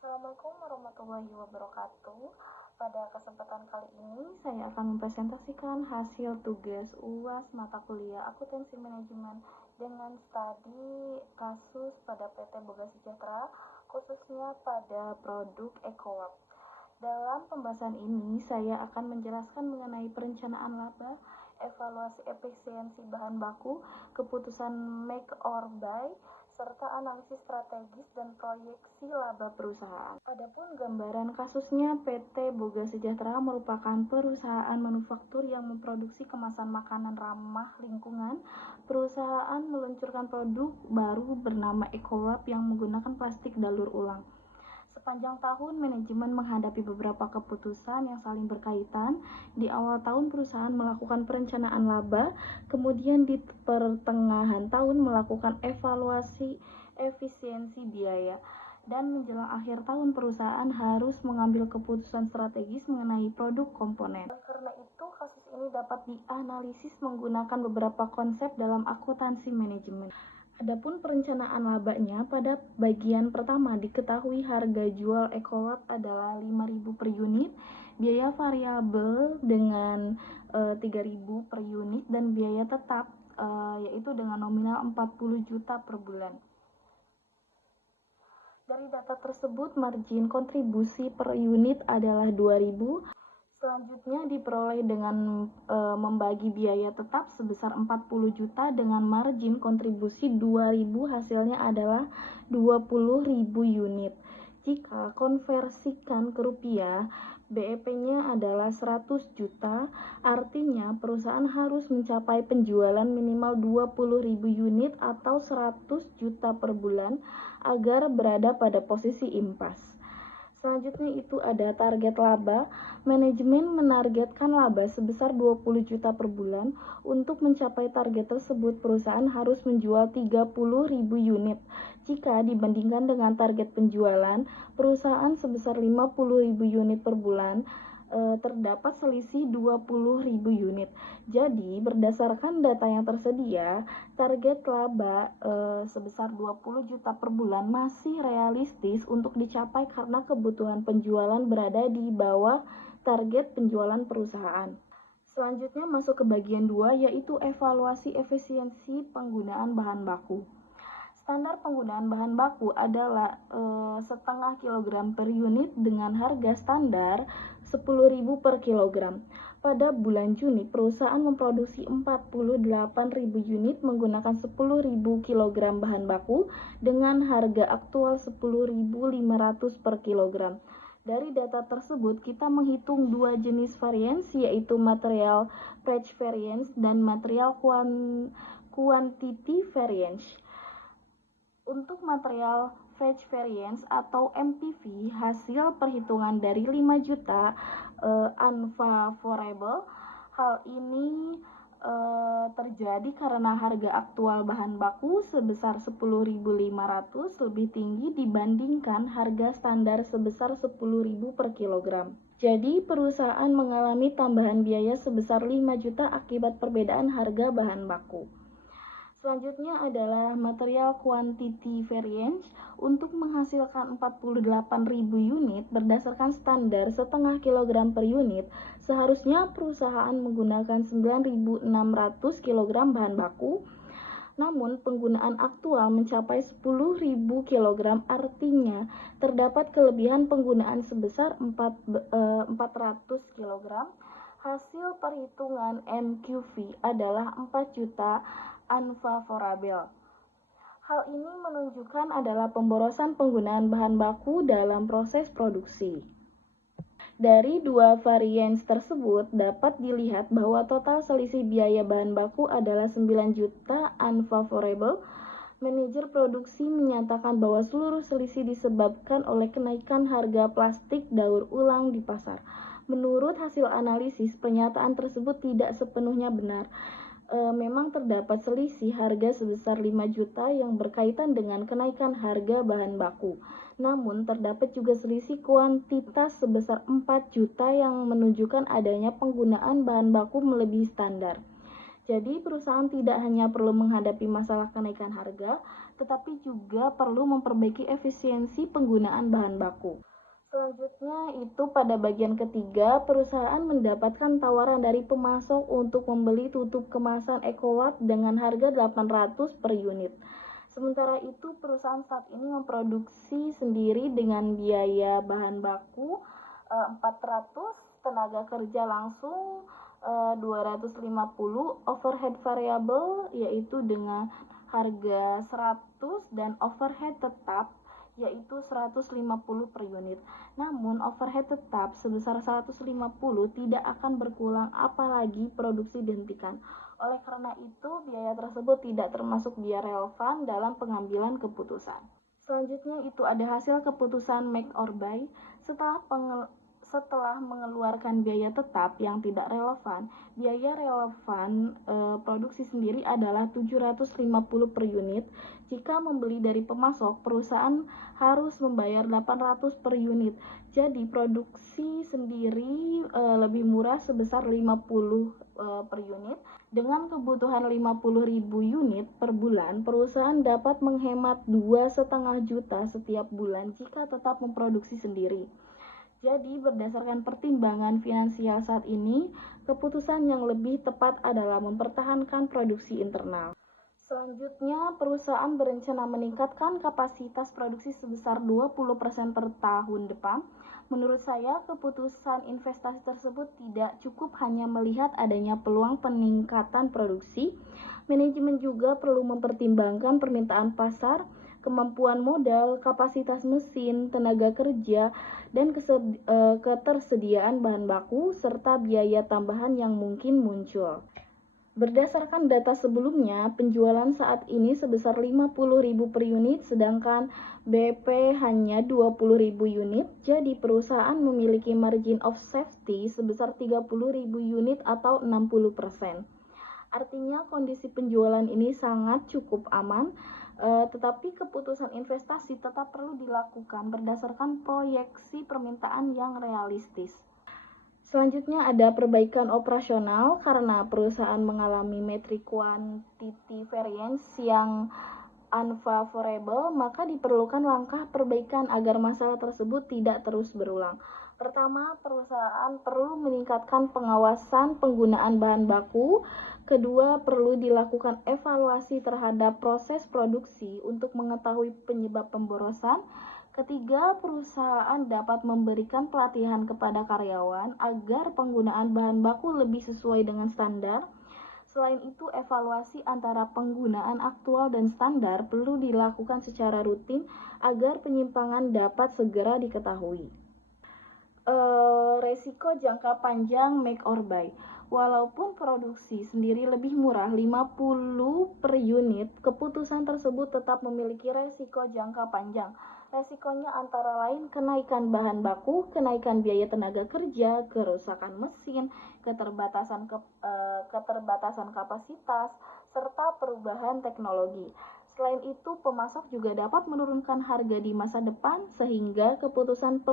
Assalamualaikum warahmatullahi wabarakatuh. Pada kesempatan kali ini saya akan mempresentasikan hasil tugas UAS mata kuliah Akuntansi Manajemen dengan studi kasus pada PT Boga Sejahtera, khususnya pada produk EcoWork. Dalam pembahasan ini saya akan menjelaskan mengenai perencanaan laba, evaluasi efisiensi bahan baku, keputusan make or buy, serta analisis strategis dan proyeksi laba perusahaan. Adapun gambaran kasusnya, PT Boga Sejahtera merupakan perusahaan manufaktur yang memproduksi kemasan makanan ramah lingkungan. Perusahaan meluncurkan produk baru bernama EcoWrap yang menggunakan plastik daur ulang. Sepanjang tahun, manajemen menghadapi beberapa keputusan yang saling berkaitan. Di awal tahun, perusahaan melakukan perencanaan laba, kemudian di pertengahan tahun melakukan evaluasi efisiensi biaya, dan menjelang akhir tahun perusahaan harus mengambil keputusan strategis mengenai produk komponen. Karena itu, kasus ini dapat dianalisis menggunakan beberapa konsep dalam akuntansi manajemen. Adapun perencanaan labanya, pada bagian pertama diketahui harga jual EcoWrap adalah 5.000 per unit, biaya variabel dengan 3.000 per unit, dan biaya tetap yaitu dengan nominal 40 juta per bulan. Dari data tersebut, margin kontribusi per unit adalah 2.000. Selanjutnya diperoleh dengan membagi biaya tetap sebesar 40 juta dengan margin kontribusi 2.000, hasilnya adalah 20.000 unit. Jika konversikan ke rupiah, BEP-nya adalah 100 juta, artinya perusahaan harus mencapai penjualan minimal 20.000 unit atau 100 juta per bulan agar berada pada posisi impas. Selanjutnya itu ada target laba. Manajemen menargetkan laba sebesar 20 juta per bulan. Untuk mencapai target tersebut, perusahaan harus menjual 30.000 unit. Jika dibandingkan dengan target penjualan perusahaan sebesar 50.000 unit per bulan, terdapat selisih 20.000 unit. Jadi, berdasarkan data yang tersedia, target laba sebesar 20 juta per bulan masih realistis untuk dicapai karena kebutuhan penjualan berada di bawah target penjualan perusahaan. Selanjutnya masuk ke bagian 2, yaitu evaluasi efisiensi penggunaan bahan baku. Standar penggunaan bahan baku adalah setengah kilogram per unit dengan harga standar 10.000 per kilogram. Pada bulan Juni, perusahaan memproduksi 48.000 unit menggunakan 10.000 kilogram bahan baku dengan harga aktual 10.500 per kilogram. Dari data tersebut, kita menghitung dua jenis variance, yaitu material price variance dan material quantity variance. Untuk material price variance atau MPV, hasil perhitungan dari 5 juta unfavorable. Hal ini terjadi karena harga aktual bahan baku sebesar 10.500 lebih tinggi dibandingkan harga standar sebesar 10.000 per kilogram. Jadi perusahaan mengalami tambahan biaya sebesar 5 juta akibat perbedaan harga bahan baku. Selanjutnya adalah material quantity variance. Untuk menghasilkan 48.000 unit berdasarkan standar setengah kilogram per unit, seharusnya perusahaan menggunakan 9.600 kilogram bahan baku. Namun penggunaan aktual mencapai 10.000 kilogram, artinya terdapat kelebihan penggunaan sebesar 400 kilogram. Hasil perhitungan MQV adalah 4 juta unfavorable. Hal ini menunjukkan adalah pemborosan penggunaan bahan baku dalam proses produksi. Dari dua variance tersebut dapat dilihat bahwa total selisih biaya bahan baku adalah 9 juta unfavorable. Manajer produksi menyatakan bahwa seluruh selisih disebabkan oleh kenaikan harga plastik daur ulang di pasar. Menurut hasil analisis, pernyataan tersebut tidak sepenuhnya benar. Memang terdapat selisih harga sebesar 5 juta yang berkaitan dengan kenaikan harga bahan baku. Namun terdapat juga selisih kuantitas sebesar 4 juta yang menunjukkan adanya penggunaan bahan baku melebihi standar. Jadi perusahaan tidak hanya perlu menghadapi masalah kenaikan harga, tetapi juga perlu memperbaiki efisiensi penggunaan bahan baku. Selanjutnya itu pada bagian ketiga, perusahaan mendapatkan tawaran dari pemasok untuk membeli tutup kemasan EcoWrap dengan harga 800 per unit. Sementara itu perusahaan saat ini memproduksi sendiri dengan biaya bahan baku 400, tenaga kerja langsung 250, overhead variabel yaitu dengan harga 100 dan overhead tetap yaitu 150 per unit. Namun overhead tetap sebesar 150 tidak akan berkurang apalagi produksi dihentikan. Oleh karena itu, biaya tersebut tidak termasuk biaya relevan dalam pengambilan keputusan. Selanjutnya itu ada hasil keputusan make or buy. Setelah mengeluarkan biaya tetap yang tidak relevan, biaya relevan produksi sendiri adalah 750 per unit. Jika membeli dari pemasok, perusahaan harus membayar 800 per unit. Jadi produksi sendiri lebih murah sebesar 50 per unit. Dengan kebutuhan 50.000 unit per bulan, perusahaan dapat menghemat 2,5 juta setiap bulan jika tetap memproduksi sendiri. Jadi, berdasarkan pertimbangan finansial saat ini, keputusan yang lebih tepat adalah mempertahankan produksi internal. Selanjutnya, perusahaan berencana meningkatkan kapasitas produksi sebesar 20% per tahun depan. Menurut saya, keputusan investasi tersebut tidak cukup hanya melihat adanya peluang peningkatan produksi. Manajemen juga perlu mempertimbangkan permintaan pasar, kemampuan modal, kapasitas mesin, tenaga kerja, dan ketersediaan bahan baku, serta biaya tambahan yang mungkin muncul. Berdasarkan data sebelumnya, penjualan saat ini sebesar 50.000 per unit, sedangkan BP hanya 20.000 unit, jadi perusahaan memiliki margin of safety sebesar 30.000 unit atau 60%. Artinya kondisi penjualan ini sangat cukup aman, tetapi keputusan investasi tetap perlu dilakukan berdasarkan proyeksi permintaan yang realistis. Selanjutnya ada perbaikan operasional karena perusahaan mengalami metrik quantity variance yang unfavorable, maka diperlukan langkah perbaikan agar masalah tersebut tidak terus berulang. Pertama, perusahaan perlu meningkatkan pengawasan penggunaan bahan baku. Kedua, perlu dilakukan evaluasi terhadap proses produksi untuk mengetahui penyebab pemborosan. Ketiga, perusahaan dapat memberikan pelatihan kepada karyawan agar penggunaan bahan baku lebih sesuai dengan standar. Selain itu, evaluasi antara penggunaan aktual dan standar perlu dilakukan secara rutin agar penyimpangan dapat segera diketahui. Resiko jangka panjang make or buy. Walaupun produksi sendiri lebih murah 50 per unit, keputusan tersebut tetap memiliki resiko jangka panjang. Resikonya antara lain kenaikan bahan baku, kenaikan biaya tenaga kerja, kerusakan mesin, keterbatasan kapasitas, serta perubahan teknologi. Selain itu, pemasok juga dapat menurunkan harga di masa depan sehingga keputusan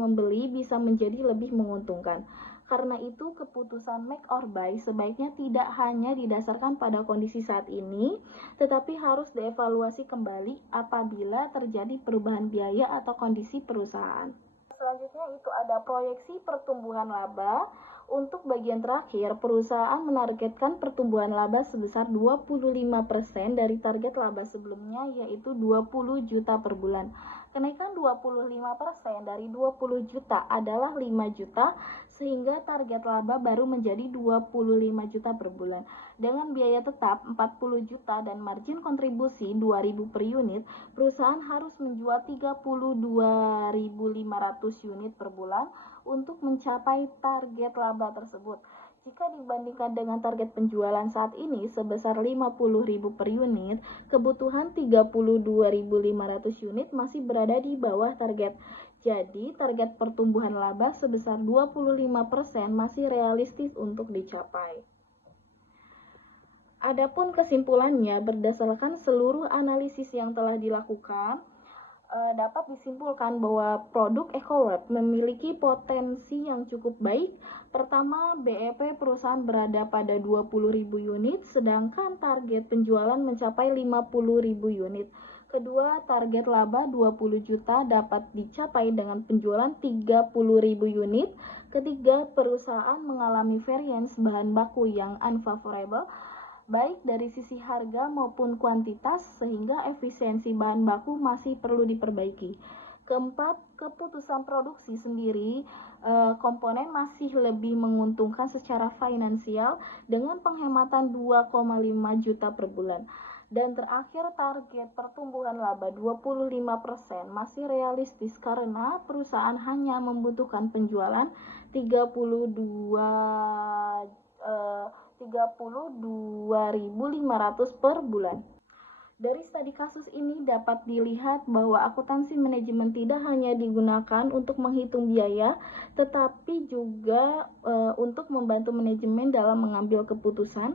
membeli bisa menjadi lebih menguntungkan. Karena itu, keputusan make or buy sebaiknya tidak hanya didasarkan pada kondisi saat ini, tetapi harus dievaluasi kembali apabila terjadi perubahan biaya atau kondisi perusahaan. Selanjutnya itu ada proyeksi pertumbuhan laba. Untuk bagian terakhir, perusahaan menargetkan pertumbuhan laba sebesar 25% dari target laba sebelumnya, yaitu 20 juta per bulan. Kenaikan 25% dari 20 juta adalah 5 juta, sehingga target laba baru menjadi 25 juta per bulan. Dengan biaya tetap 40 juta dan margin kontribusi 2.000 per unit, perusahaan harus menjual 32.500 unit per bulan untuk mencapai target laba tersebut. Jika dibandingkan dengan target penjualan saat ini sebesar 50.000 per unit, kebutuhan 32.500 unit masih berada di bawah target. Jadi, target pertumbuhan laba sebesar 25% masih realistis untuk dicapai. Adapun kesimpulannya, berdasarkan seluruh analisis yang telah dilakukan, dapat disimpulkan bahwa produk EcoWrap memiliki potensi yang cukup baik. Pertama, BEP perusahaan berada pada 20.000 unit, sedangkan target penjualan mencapai 50.000 unit. Kedua, target laba 20 juta dapat dicapai dengan penjualan 30.000 unit. Ketiga, perusahaan mengalami variance bahan baku yang unfavorable, baik dari sisi harga maupun kuantitas, sehingga efisiensi bahan baku masih perlu diperbaiki. Keempat, keputusan produksi sendiri komponen masih lebih menguntungkan secara finansial dengan penghematan 2,5 juta per bulan. Dan terakhir, target pertumbuhan laba 25% masih realistis karena perusahaan hanya membutuhkan penjualan 32.500 per bulan. Dari studi kasus ini dapat dilihat bahwa akuntansi manajemen tidak hanya digunakan untuk menghitung biaya, tetapi juga untuk membantu manajemen dalam mengambil keputusan.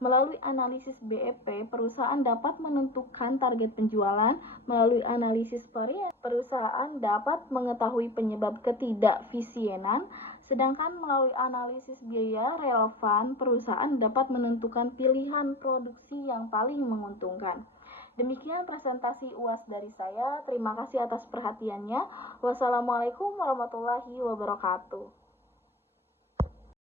Melalui analisis BEP, perusahaan dapat menentukan target penjualan. Melalui analisis varian, perusahaan dapat mengetahui penyebab ketidakfisienan. Sedangkan melalui analisis biaya relevan, perusahaan dapat menentukan pilihan produksi yang paling menguntungkan. Demikian presentasi UAS dari saya. Terima kasih atas perhatiannya. Wassalamualaikum warahmatullahi wabarakatuh.